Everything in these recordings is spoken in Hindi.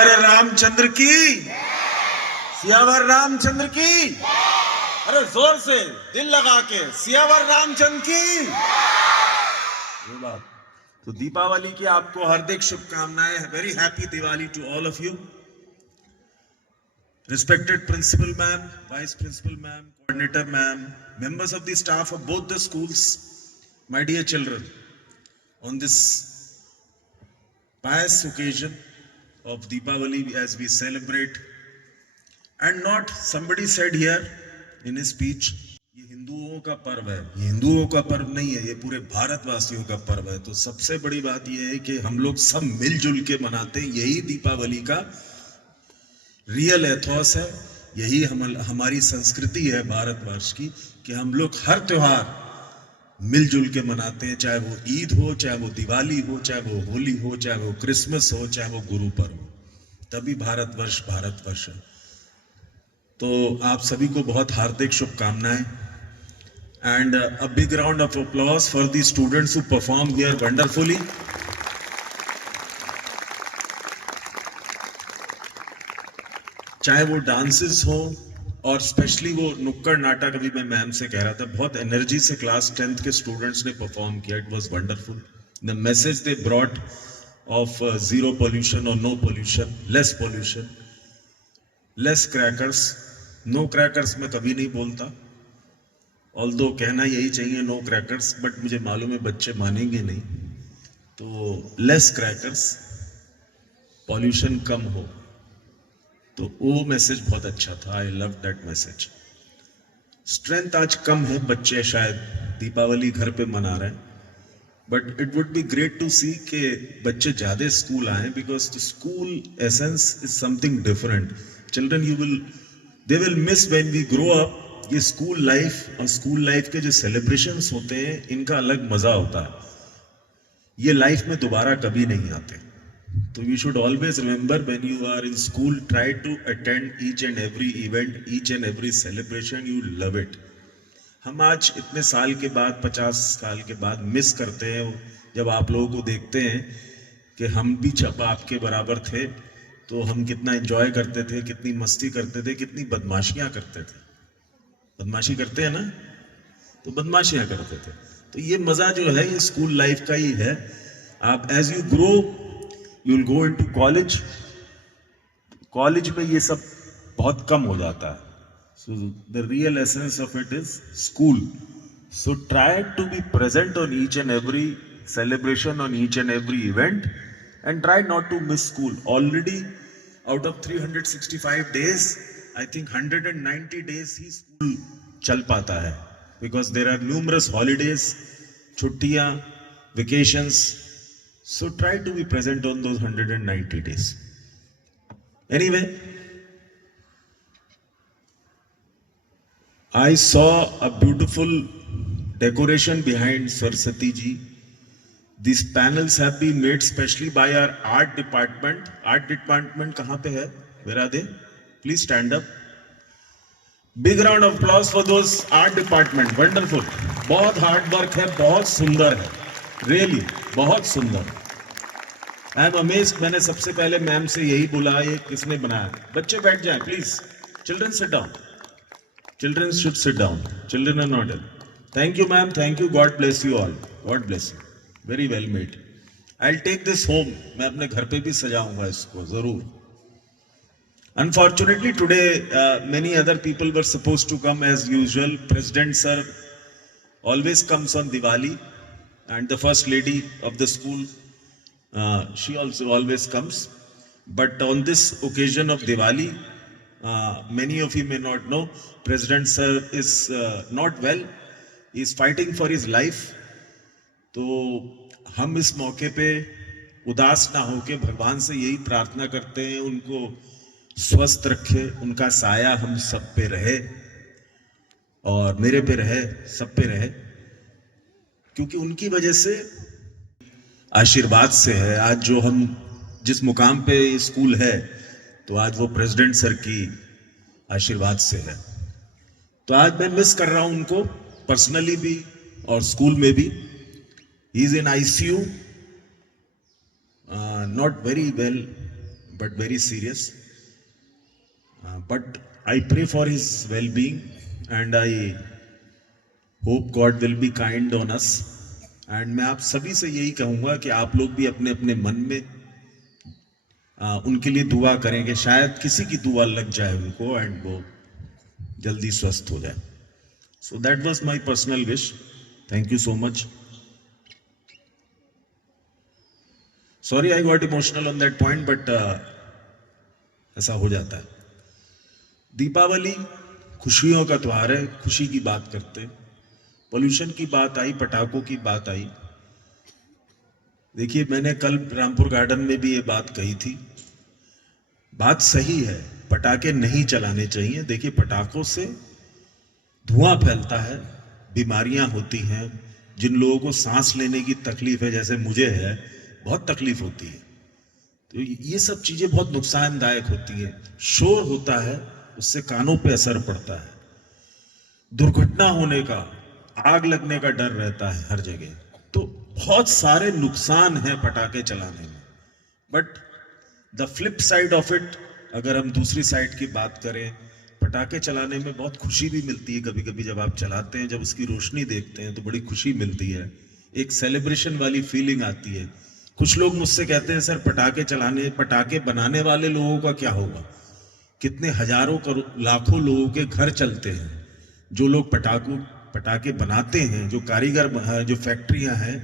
अरे रामचंद्र की, सियावर रामचंद्र की। अरे जोर से दिल लगा के सियावर रामचंद्र की। ये बात तो दीपावली की आपको हार्दिक शुभकामनाएं। Very happy Diwali to all of you. Respected principal ma'am, vice principal ma'am, coordinator ma'am, members of the staff of both the schools, my dear children, on this pious occasion of Deepavali as we celebrate, and not somebody said here in his speech, ये हिंदुओं का पर्व है। ये हिंदुओं का पर्व नहीं है, ये पूरे भारतवासियों का पर्व है। तो सबसे बड़ी बात ये है कि हम लोग सब मिलजुल के मनाते हैं। यही दीपावली का रियल एथॉस है, यही हमारी संस्कृति है भारतवर्ष की, कि हम लोग हर त्योहार मिलजुल के मनाते हैं। चाहे वो ईद हो, चाहे वो दिवाली हो, चाहे वो होली हो, चाहे वो क्रिसमस हो, चाहे वो गुरु पर्व हो, तभी भारतवर्ष भारतवर्ष है। तो आप सभी को बहुत हार्दिक शुभकामनाएं। And a big round of applause for the students who perform here wonderfully. चाहे वो डांसेस हो और स्पेशली वो नुक्कड़ नाटक, अभी मैं मैम से कह रहा था, बहुत एनर्जी से क्लास 10th के स्टूडेंट्स ने परफॉर्म किया। It was wonderful. The message they brought of zero pollution और no pollution, less pollution, less crackers. No crackers मैं कभी नहीं बोलता, ऑल्दो कहना यही चाहिए नो क्रैकर्स, बट मुझे मालूम है बच्चे मानेंगे नहीं। तो लेस क्रैकर्स, पॉल्यूशन कम हो, तो वो मैसेज बहुत अच्छा था। I love that message. Strength आज कम है, बच्चे शायद दीपावली घर पे मना रहे हैं, but it would be great to see के बच्चे ज्यादा स्कूल आए, because the school essence is something different. Children they will miss when we grow up. ये स्कूल लाइफ और स्कूल लाइफ के जो सेलिब्रेशंस होते हैं, इनका अलग मजा होता है। ये लाइफ में दोबारा कभी नहीं आते। तो you should always remember when you are in school, try to attend each and every event, each and every celebration. You love it. हम आज इतने साल के बाद, 50 साल के बाद मिस करते हैं जब आप लोगों को देखते हैं कि हम भी जब आपके बराबर थे तो हम कितना एंजॉय करते थे, कितनी मस्ती करते थे, कितनी बदमाशियां करते थे। बदमाशी करते हैं ना, तो बदमाशियां करते थे। तो ये मजा जो है ये स्कूल लाइफ का ही है। आप as you grow you will go into college. College में ये सब बहुत कम हो जाता है। So the real essence of it is school. So try to be present on each and every celebration, on each and every event, and try not to miss school. Already out of 365 days, I think 190 days he school चल पाता है, because there are numerous holidays, छुट्टियां, vacations. So try to be present on those 190 days. Anyway, I saw a beautiful decoration behind Saraswati ji. These panels have been made specially by our art department. Art department kahan pe hai? Where are they? Please stand up. Big round of applause for those art department. Wonderful. बहुत hard work है, बहुत सुंदर है, really बहुत सुंदर। I am amazed. मैंने सबसे पहले मैम से यही बोला, ये किसने बनाया? बच्चे बैठ जाएं please. Children sit down. Children should sit down. Children are not ill. Thank you ma'am, thank you. God bless you all. God bless you. Very well made. I will take this home. मैं अपने घर पे भी सजाऊंगा इसको जरूर। Unfortunately, today many other people were supposed to come as usual. President sir always comes on Diwali, and the first lady of the school, she also always comes. But on this occasion of Diwali, many of you may not know, President sir is not well. He is fighting for his life. तो हम इस मौके पे उदास ना होके भगवान से यही प्रार्थना करते हैं, उनको स्वस्थ रखे, उनका साया हम सब पे रहे और मेरे पे रहे, सब पे रहे, क्योंकि उनकी वजह से, आशीर्वाद से है आज जो हम जिस मुकाम पे स्कूल है, तो आज वो प्रेसिडेंट सर की आशीर्वाद से है। तो आज मैं मिस कर रहा हूं उनको, पर्सनली भी और स्कूल में भी। He is in ICU, not very well, but very serious. But I pray for his well-being, and I hope God will be kind on us. And मैं आप सभी से यही कहूँगा कि आप लोग भी अपने अपने मन में उनके लिए दुआ करेंगे, शायद किसी की दुआ लग जाए उनको एंड वो जल्दी स्वस्थ हो जाए. So that was my personal wish. Thank you so much. Sorry I got emotional on that point, but ऐसा हो जाता है. दीपावली खुशियों का त्योहार है, खुशी की बात करते. पोल्यूशन की बात आई, पटाखों की बात आई. देखिए, मैंने कल रामपुर गार्डन में भी ये बात कही थी. बात सही है, पटाखे नहीं चलाने चाहिए. देखिए, पटाखों से धुआं फैलता है, बीमारियां होती हैं. जिन लोगों को सांस लेने की तकलीफ है, जैसे मुझे है, बहुत तकलीफ होती है. तो ये सब चीजें बहुत नुकसानदायक होती हैं. शोर होता है, उससे कानों पे असर पड़ता है. दुर्घटना होने का, आग लगने का डर रहता है हर जगह. तो बहुत सारे नुकसान हैं पटाखे चलाने में. But the flip side of it, अगर हम दूसरी साइड की बात करें, पटाखे चलाने में बहुत खुशी भी मिलती है. कभी कभी जब आप चलाते हैं, जब उसकी रोशनी देखते हैं तो बड़ी खुशी मिलती है. एक सेलिब्रेशन वाली फीलिंग आती है. कुछ लोग मुझसे कहते हैं, सर पटाखे बनाने वाले लोगों का क्या होगा? कितने हजारों लाखों लोगों के घर चलते हैं. जो लोग पटाखे बनाते हैं, जो कारीगर, जो फैक्ट्रियां हैं,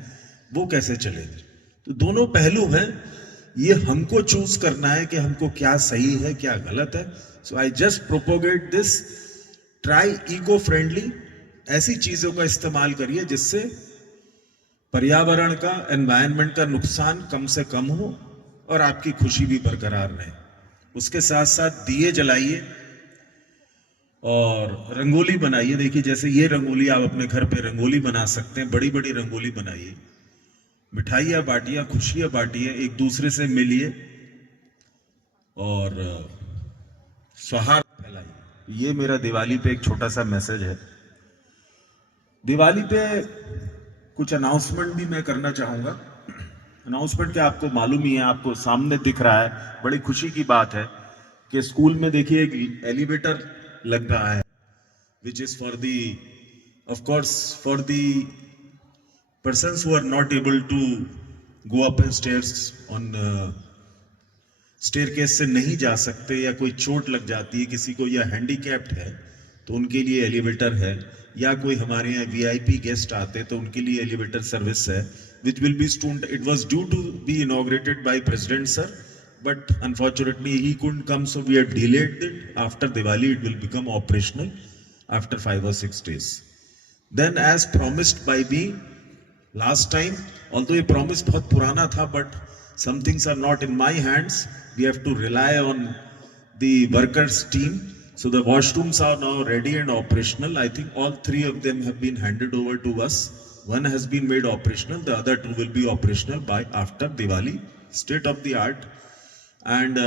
वो कैसे चलेंगे? तो दोनों पहलू हैं. ये हमको चूज करना है कि हमको क्या सही है, क्या गलत है. So I just propagate this. Try eco friendly. ऐसी चीजों का इस्तेमाल करिए जिससे पर्यावरण का, एनवायरनमेंट का नुकसान कम से कम हो और आपकी खुशी भी बरकरार रहे. उसके साथ साथ दिए जलाइए और रंगोली बनाइए. देखिए, जैसे ये रंगोली आप अपने घर पे रंगोली बना सकते हैं. बड़ी बड़ी रंगोली बनाइए, मिठाइयाँ बांटिए, खुशियाँ बांटिए, एक दूसरे से मिलिए और सौहार्द फैलाइए. ये मेरा दिवाली पे एक छोटा सा मैसेज है. दिवाली पे कुछ अनाउंसमेंट भी मैं करना चाहूंगा. अनाउंसमेंट क्या, आपको मालूम ही है, आपको सामने दिख रहा है. बड़ी खुशी की बात है कि स्कूल में देखिए एक एलिवेटर लग रहा है, which is for the, of course, for the persons who are not able to go up in stairs on staircase से नहीं जा सकते, या कोई चोट लग जाती है किसी को, या हैंडीकैप्ड है, तो उनके लिए एलिवेटर है. या कोई हमारे यहाँ वीआईपी गेस्ट आते हैं तो उनके लिए एलिवेटर सर्विस है, which will be soon. It was due to be inaugurated by President Sir, but unfortunately he couldn't come, so we have delayed it. After Diwali it will become operational after 5 or 6 days. Then, as promised by me last time, although ये promise बहुत पुराना था, but some things are not in my hands. We have to rely on the workers team. So the washrooms are now ready and operational. I think all 3 of them have been handed over to us. One has been made operational, the other 2 will be operational by after Diwali. State of the art. And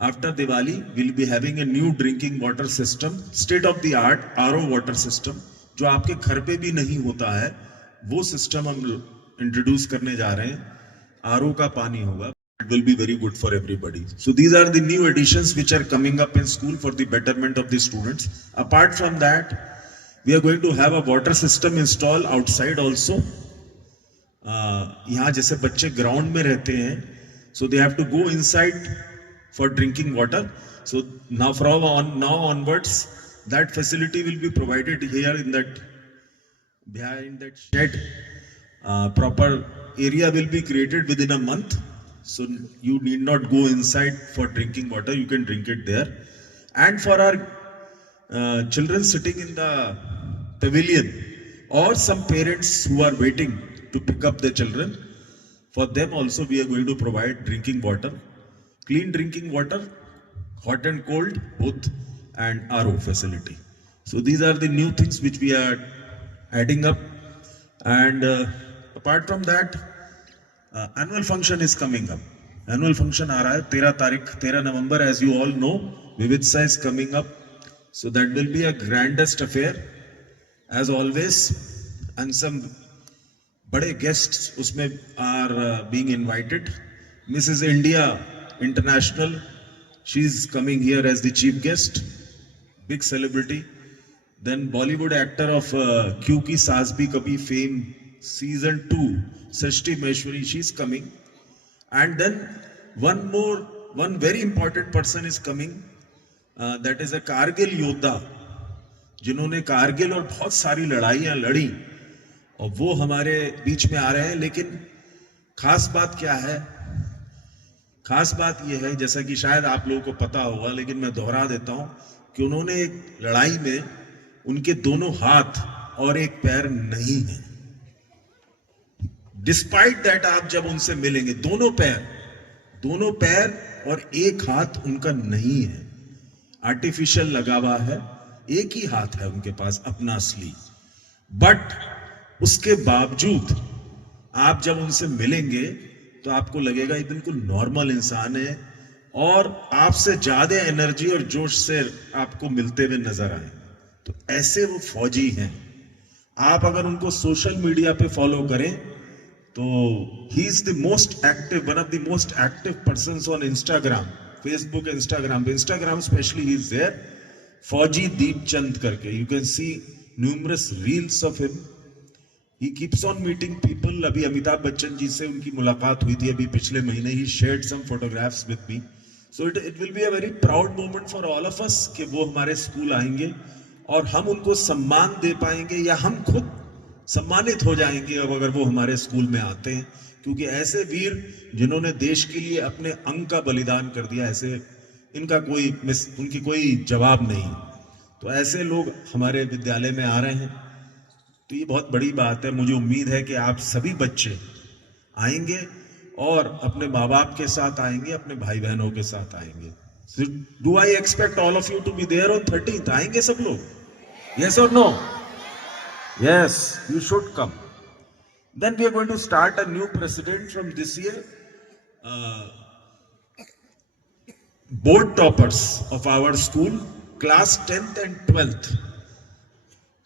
after Diwali we'll be having a new drinking water system, state of the art RO water system. जो आपके घर पे भी नहीं होता है, वो सिस्टम हम इंट्रोड्यूस करने जा रहे हैं. RO का पानी होगा. It will be very good for everybody. So these are the new additions which are coming up in school for the betterment of the students. Apart from that, we are going to have a water system installed outside also. यहाँ जैसे बच्चे ग्राउंड में रहते हैं, so they have to go inside for drinking water. So now from now onwards, that facility will be provided here in that, behind that shed. Proper area will be created within a month. So you need not go inside for drinking water, you can drink it there. And for our children sitting in the pavilion, or some parents who are waiting to pick up their children, for them also we are going to provide drinking water, clean drinking water, hot and cold both, and RO facility. So these are the new things which we are adding up. And apart from that, annual function is coming up. Annual function आ रहा है 13 November, as you all know. Vividsa is coming up, so that will be a grandest affair as always, and some बड़े guests उसमें are being invited. Mrs. India International. She's coming here as the chief guest, big celebrity. Then Bollywood actor of Kyun Ki Saas Bhi Kabhi fame season 2, Srishti Maheshwari, she's coming. And then one very important person is coming, that is a Kargil योद्धा, जिन्होंने कारगिल और बहुत सारी लड़ाइयां लड़ी, और वो हमारे बीच में आ रहे हैं. लेकिन खास बात क्या है? खास बात यह है, जैसा कि शायद आप लोगों को पता होगा, लेकिन मैं दोहरा देता हूं कि उन्होंने एक लड़ाई में उनके दोनों हाथ और एक पैर नहीं है. डिस्पाइट दैट आप जब उनसे मिलेंगे, दोनों पैर और एक हाथ उनका नहीं है, आर्टिफिशियल लगा हुआ है, एक ही हाथ है उनके पास अपना असली. बट उसके बावजूद आप जब उनसे मिलेंगे तो आपको लगेगा ये बिल्कुल नॉर्मल इंसान है, और आपसे ज्यादा एनर्जी और जोश से आपको मिलते हुए नजर आए. तो ऐसे वो फौजी हैं. आप अगर उनको सोशल मीडिया पे फॉलो करें तो he is the most active, one of the most active persons on Instagram, Facebook, Instagram specially he is there, Fauji Deepchand करके. You can see numerous reels of him. He keeps on meeting people. अभी अमिताभ बच्चन जी से उनकी मुलाकात हुई थी अभी पिछले महीने. He shared some photographs with me. So it will be a very proud moment for all of us कि वो हमारे स्कूल आएंगे और हम उनको सम्मान दे पाएंगे, या हम खुद सम्मानित हो जाएंगे अब अगर वो हमारे स्कूल में आते हैं. क्योंकि ऐसे वीर जिन्होंने देश के लिए अपने अंग का बलिदान कर दिया, ऐसे उनकी कोई जवाब नहीं. तो ऐसे लोग हमारे विद्यालय में आ रहे हैं, तो ये बहुत बड़ी बात है. मुझे उम्मीद है कि आप सभी बच्चे आएंगे और अपने माँ बाप के साथ आएंगे, अपने भाई बहनों के साथ आएंगे. Do I expect all of you to be there on 13th? आएंगे सब लोग? यस और no? Yes, you should come. Then we are going to start a new precedent from this year. Board toppers of our school, class 10th and 12th,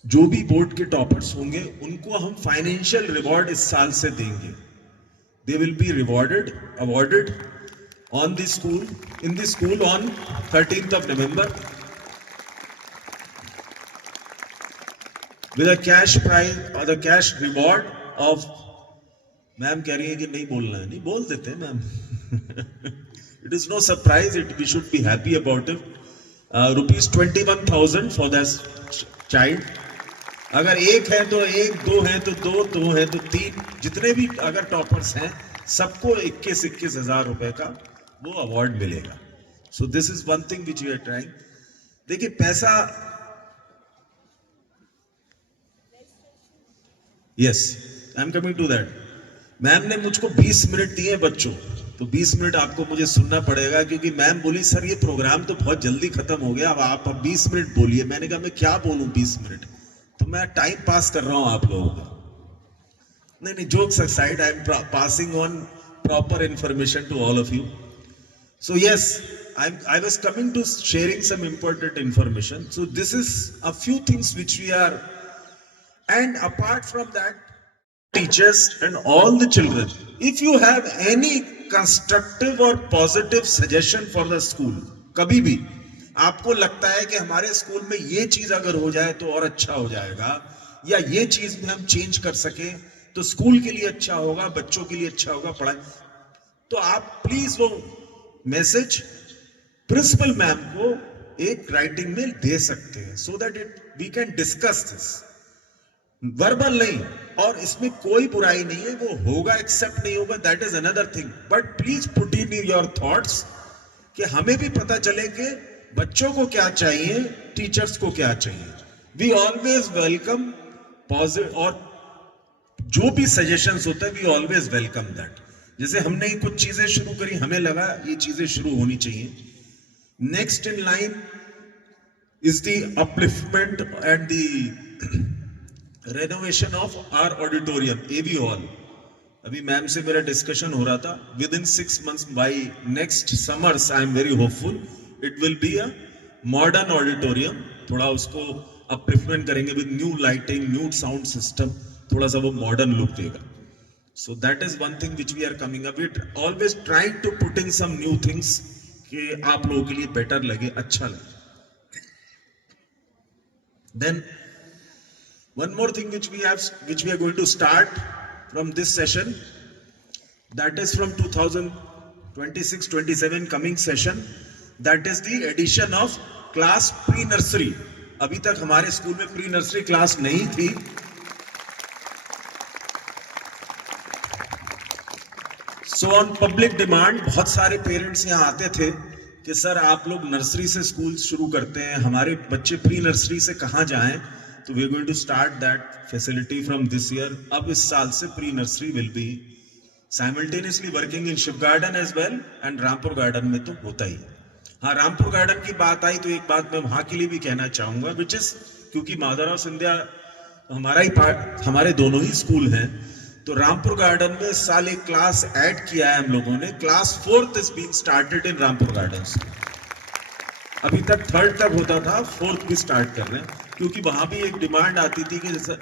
जो भी बोर्ड के टॉपर्स होंगे उनको हम फाइनेंशियल रिवॉर्ड इस साल से देंगे. They will be awarded on the school, in the school on 13th of November with a cash prize or the cash reward of, ma'am कह रही है कि नहीं बोलना है. नहीं, बोल देते हैं ma'am. It is no surprise, we should be happy about it. Rupees 21,000 for that child. अगर एक है तो एक, दो है तो दो है तो तीन, जितने भी अगर टॉपर्स हैं सबको 21,000 रुपए का वो अवार्ड मिलेगा. So this is one thing which we are trying. देखिए पैसा, yes, I am coming to that. Ma'am ने मुझको 20 मिनट दिए बच्चों, तो 20 मिनट आपको मुझे सुनना पड़ेगा, क्योंकि मैम बोली सर ये प्रोग्राम तो बहुत जल्दी खत्म हो गया, अब आप 20 मिनट बोलिए. मैंने कहा मैं क्या बोलूं 20 मिनट, तो मैं टाइम पास कर रहा हूं आप लोगों का. नहीं, jokes aside, I am passing on proper information to all of you. So yes, I was coming to sharing some important information. So this is a few things which we are, and apart from that, teachers and all the children, if you have any constructive or positive suggestion for the school, कभी भी आपको लगता है कि हमारे स्कूल में ये चीज अगर हो जाए तो और अच्छा हो जाएगा, या ये चीज में हम चेंज कर सके तो स्कूल के लिए अच्छा होगा, बच्चों के लिए अच्छा होगा, पढ़ाई, तो आप प्लीज वो मैसेज प्रिंसिपल मैम को एक राइटिंग में दे सकते हैं, so that we can discuss this. Verbal नहीं, और इसमें कोई बुराई नहीं है, वो होगा एक्सेप्ट नहीं होगा, that is another thing. But please put in your thoughts कि हमें भी पता चले कि बच्चों को क्या चाहिए, टीचर्स को क्या चाहिए. वी ऑलवेज वेलकम पॉजिटिव, और जो भी सजेशंस होते हैं वी ऑलवेज वेलकम दैट. जैसे हमने कुछ चीजें शुरू करी, हमें लगा ये चीजें शुरू होनी चाहिए. Next in line is the upliftment and the renovation of our auditorium, AV hall. अभी मैम से मेरा डिस्कशन हो रहा था, within 6 months by next summers I am very hopeful it will be a modern auditorium. थोड़ा उसको अपलिफ्टमेंट करेंगे with new lighting, new sound system, थोड़ा सा वो मॉडर्न लुक देगा. So that is one thing which we are coming up with. Always trying to put in some new things कि आप लोगों के लिए better लगे, अच्छा लगे. Then one more thing which we are going to start from this session, that is from 2026-27 coming session, that is the addition of class pre-nursery. अभी तक हमारे स्कूल में प्री नर्सरी क्लास नहीं थी. सो ऑन पब्लिक डिमांड बहुत सारे पेरेंट्स यहाँ आते थे कि सर आप लोग नर्सरी से स्कूल शुरू करते हैं, हमारे बच्चे प्री नर्सरी से कहाँ जाएं. तो we are going to start that facility from this year. अब इस साल से pre nursery will be simultaneously working in Shiv garden as well and Rampur garden में तो होता ही. हाँ, रामपुर गार्डन की बात आई तो एक बात मैं वहां के लिए भी कहना चाहूंगा, विच इज क्योंकि मदर ऑफ सिंधिया हमारे दोनों ही स्कूल हैं, तो रामपुर गार्डन में इस साल एक क्लास ऐड किया है हम लोगों ने. Class 4th is being started in Rampur garden. अभी तक 3rd तक होता था, 4th भी स्टार्ट कर रहे हैं क्योंकि वहां भी एक डिमांड आती थी कि जैसे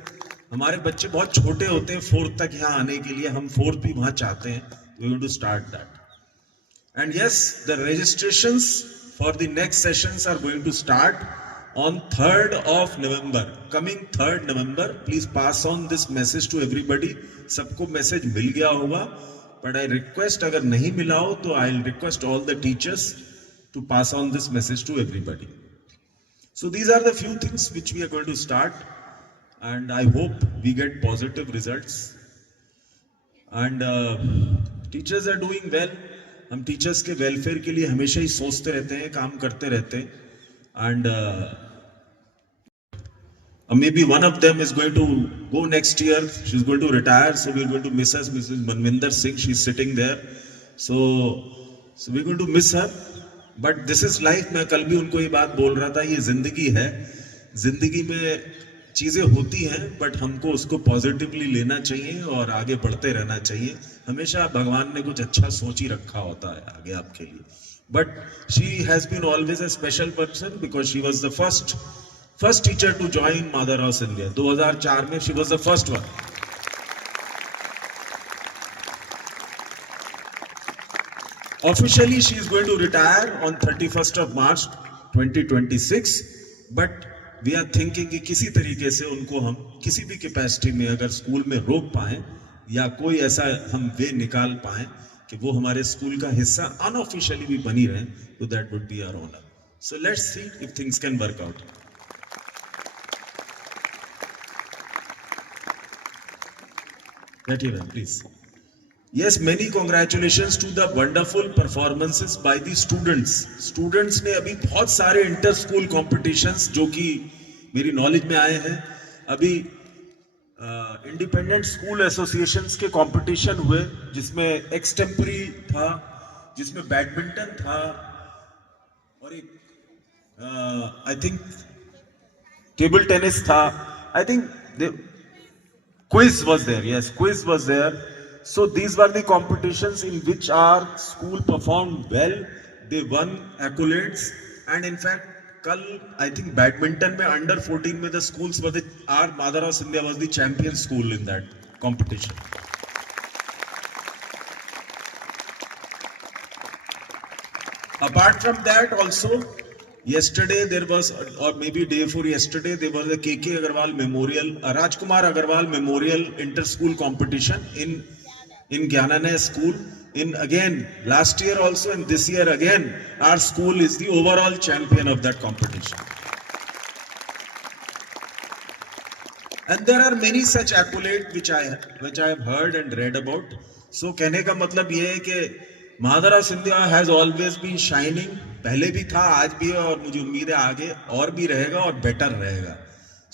हमारे बच्चे बहुत छोटे होते हैं 4th तक यहाँ आने के लिए, हम 4th भी वहां चाहते हैं. We want to start that. And yes, the registrations for the next sessions are going to start on 3rd of November. Coming 3rd November, please pass on this message to everybody. सबको message मिल गया होगा, but I request अगर नहीं मिला हो तो I'll request all the teachers to pass on this message to everybody. So these are the few things which we are going to start, and I hope we get positive results. And teachers are doing well. हम टीचर्स के वेलफेयर के लिए हमेशा ही सोचते रहते हैं, काम करते रहते हैं. And may be one of them is going to go next year. She is going to retire, so we are going to miss her. Mrs Manvinder Singh, she is sitting there. So we are going to miss her, but this is life. मैं कल भी उनको ये बात बोल रहा था, ये जिंदगी है. जिंदगी में चीजें होती हैं, बट हमको उसको पॉजिटिवली लेना चाहिए और आगे बढ़ते रहना चाहिए. हमेशा भगवान ने कुछ अच्छा सोच ही रखा होता है आगे आपके लिए. But she has been always a special person because she was the first teacher to join mother house India. 2004 में she was the first one. Officially she is going to retire on 31st of March 2026, but we are thinking कि किसी तरीके से उनको हम किसी भी कैपेसिटी में अगर स्कूल में रोक पाएं या कोई ऐसा हम वे निकाल पाएं कि वो हमारे स्कूल का हिस्सा अनऑफिशियली भी बनी रहे, तो that would be our honour. So let's see if things can work out. Please. Yes, many congratulations to the wonderful performances by the students. Students ने अभी बहुत सारे इंटर स्कूल कॉम्पिटिशन्स जो कि मेरी नॉलेज में आए हैं. अभी इंडिपेंडेंट स्कूल एसोसिएशंस के कंपटीशन हुए जिसमें एक्सटेम्परी था, जिसमें बैडमिंटन था और एक आई थिंक टेबल टेनिस था. I think quiz was there. Yes, quiz was there. So these were the competitions in which our school performed well. They won accolades, and in fact, कल I think badminton में under 14 में the schools were our Mother House India was the champion school in that competition. Apart from that, also yesterday there was, or maybe day before yesterday, there was the KK Agarwal Memorial, Rajkumar Agarwal Memorial Inter-School Competition in Gyananay School. In again last year also and this year again, our school is the overall champion of that competition. And there are many such accolades which I have heard and read about. So कहने का मतलब ये है कि Mother House India has always been shining. पहले भी था, आज भी है, और मुझे उम्मीद है आगे और भी रहेगा और बेटर रहेगा.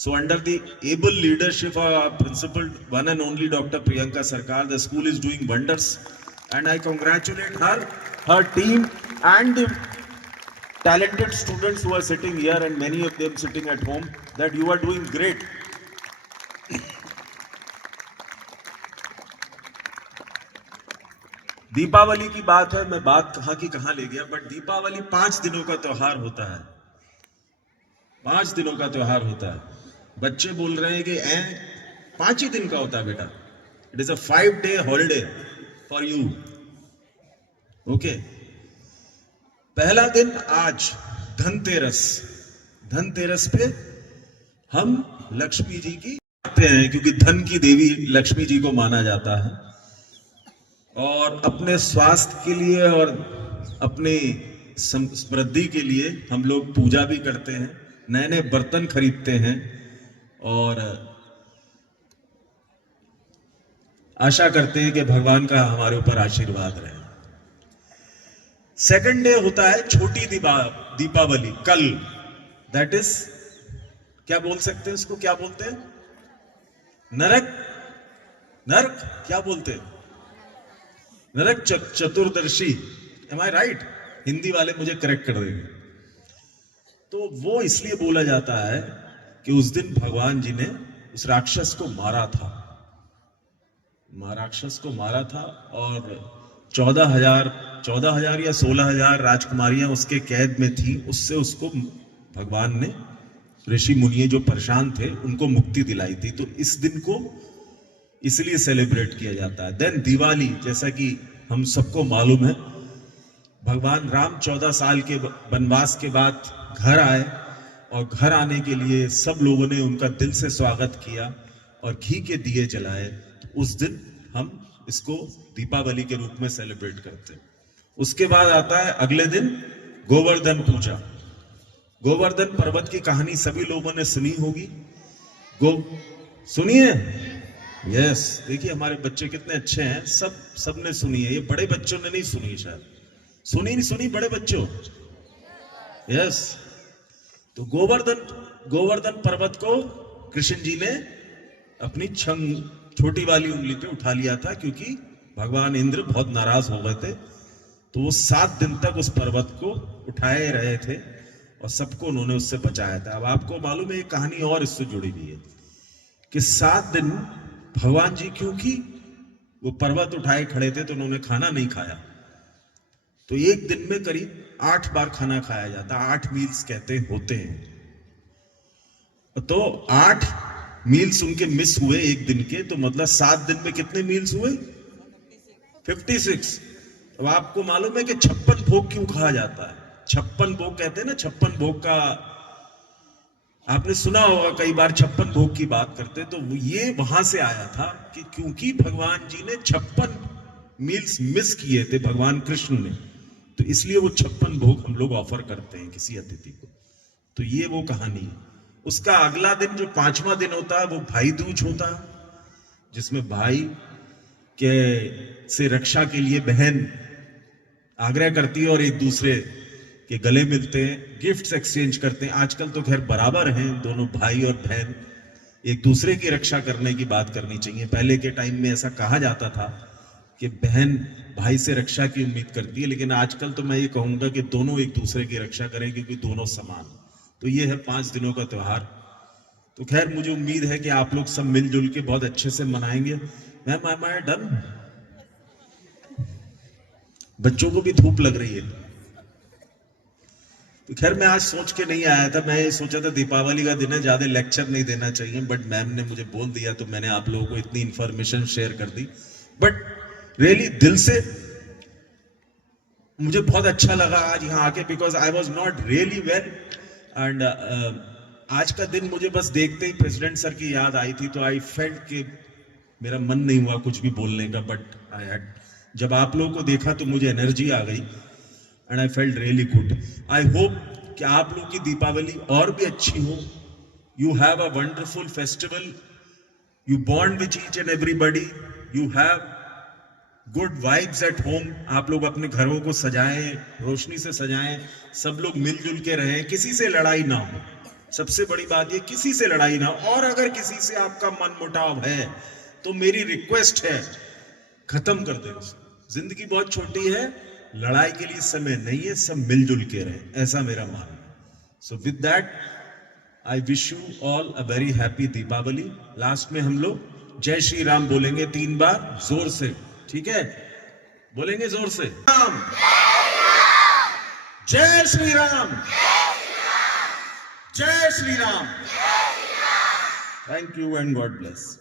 So under the able leadership of our principal, one and only Dr. Priyanka Sarkar, the school is doing wonders, and I congratulate her, her team, and the talented students who are sitting here and many of them sitting at home, that you are doing great. Deepawali की बात है, मैं बात कहाँ की कहाँ ले गया, बट दीपावली 5 दिनों का त्योहार होता है. 5 दिनों का त्योहार होता है. बच्चे बोल रहे हैं कि 5 ही दिन का होता है बेटा. It is a 5-day holiday for you. Okay. पहला दिन आज धनतेरस। धनतेरस पे हम लक्ष्मी जी की करते हैं, क्योंकि धन की देवी लक्ष्मी जी को माना जाता है, और अपने स्वास्थ्य के लिए और अपनी समृद्धि के लिए हम लोग पूजा भी करते हैं, नए नए बर्तन खरीदते हैं और आशा करते हैं कि भगवान का हमारे ऊपर आशीर्वाद रहे। सेकंड डे होता है छोटी दीपावली, कल। दैट इज, क्या बोल सकते हैं उसको, क्या बोलते हैं? नरक, नरक क्या बोलते हैं? नरक चतुर्दशी। एम आई राइट? हिंदी वाले मुझे करेक्ट कर देंगे। तो वो इसलिए बोला जाता है कि उस दिन भगवान जी ने उस राक्षस को मारा था, राक्षस को मारा था, और 14,000 या 16,000 राजकुमारियां उसके कैद में थी। उससे उसको भगवान ने, ऋषि मुनि जो परेशान थे, उनको मुक्ति दिलाई थी। तो इस दिन को इसलिए सेलिब्रेट किया जाता है। देन दिवाली, जैसा कि हम सबको मालूम है, भगवान राम 14 साल के वनवास के बाद घर आए, और घर आने के लिए सब लोगों ने उनका दिल से स्वागत किया और घी के दिए जलाए। उस दिन हम इसको दीपावली के रूप में सेलिब्रेट करते हैं। उसके बाद आता है अगले दिन गोवर्धन पूजा। गोवर्धन पर्वत की कहानी सभी लोगों ने सुनी होगी। सुनिए? यस। देखिए हमारे बच्चे कितने अच्छे हैं, सबने सुनी है। ये बड़े बच्चों ने नहीं सुनी, शायद नहीं सुनी बड़े बच्चों? यस। तो गोवर्धन पर्वत को कृष्ण जी ने अपनी छोटी वाली उंगली पे उठा लिया था, क्योंकि भगवान इंद्र बहुत नाराज हो गए थे। तो वो 7 दिन तक उस पर्वत को उठाए रहे थे और सबको उन्होंने उससे बचाया था। अब आपको मालूम है एक कहानी और इससे जुड़ी हुई है कि 7 दिन भगवान जी, क्योंकि वो पर्वत उठाए खड़े थे, तो उन्होंने खाना नहीं खाया। तो एक दिन में करीब 8 बार खाना खाया जाता, 8 मील्स कहते होते हैं। तो 8 मील्स उनके मिस हुए एक दिन के, तो मतलब 7 दिन में कितने मील्स हुए? 56। अब आपको मालूम है कि 56 भोग क्यों कहा जाता है? 56 भोग कहते हैं ना, 56 भोग का आपने सुना होगा, कई बार 56 भोग की बात करते। तो ये वहां से आया था कि क्योंकि भगवान जी ने 56 मील्स मिस किए थे, भगवान कृष्ण ने, तो इसलिए वो 56 भोग हम लोग ऑफर करते हैं किसी अतिथि को। तो ये वो कहानी है। उसका अगला दिन जो 5वां दिन होता है वो भाई दूज होता है, जिसमें भाई के से रक्षा के लिए बहन आग्रह करती है और एक दूसरे के गले मिलते हैं, गिफ्ट्स एक्सचेंज करते हैं। आजकल तो खैर बराबर हैं दोनों भाई और बहन, एक दूसरे की रक्षा करने की बात करनी चाहिए। पहले के टाइम में ऐसा कहा जाता था कि बहन भाई से रक्षा की उम्मीद करती है, लेकिन आजकल तो मैं ये कहूंगा कि दोनों एक दूसरे की रक्षा करें, क्योंकि दोनों समान। तो ये है 5 दिनों का त्योहार। तो खैर मुझे उम्मीद है कि आप लोग सब मिलजुल के बहुत अच्छे से मनाएंगे। Ma'am I am done? बच्चों को भी धूप लग रही है। तो खैर मैं आज सोच के नहीं आया था, मैं ये सोचा था दीपावली का दिन है, ज्यादा लेक्चर नहीं देना चाहिए, बट मैम ने मुझे बोल दिया तो मैंने आप लोगों को इतनी इंफॉर्मेशन शेयर कर दी। बट रियली दिल से मुझे बहुत अच्छा लगा आज यहाँ आके, because I was not really well. And आज का दिन मुझे बस देखते ही प्रेसिडेंट सर की याद आई थी, तो आई फेल्ट कि मेरा मन नहीं हुआ कुछ भी बोलने का, बट आई हैड, जब आप लोगों को देखा तो मुझे एनर्जी आ गई and I felt really good. I hope कि आप लोग की दीपावली और भी अच्छी हो। You have a wonderful festival, you bond with each and everybody, you have good vibes at home. आप लोग अपने घरों को सजाएं, रोशनी से सजाएं, सब लोग मिलजुल के रहें, किसी से लड़ाई ना हो। सबसे बड़ी बात ये, किसी से लड़ाई ना हो। और अगर किसी से आपका मन मुटाव है तो मेरी रिक्वेस्ट है, खत्म कर दे। जिंदगी बहुत छोटी है, लड़ाई के लिए समय नहीं है, सब मिलजुल के रहें, ऐसा मेरा मानना है। So with that I wish you all a very happy Deepavali. Last में हम लोग जय श्री राम बोलेंगे 3 बार जोर से, ठीक है? बोलेंगे जोर से, राम जय श्री राम, जय Shri Ram. Thank you and God bless.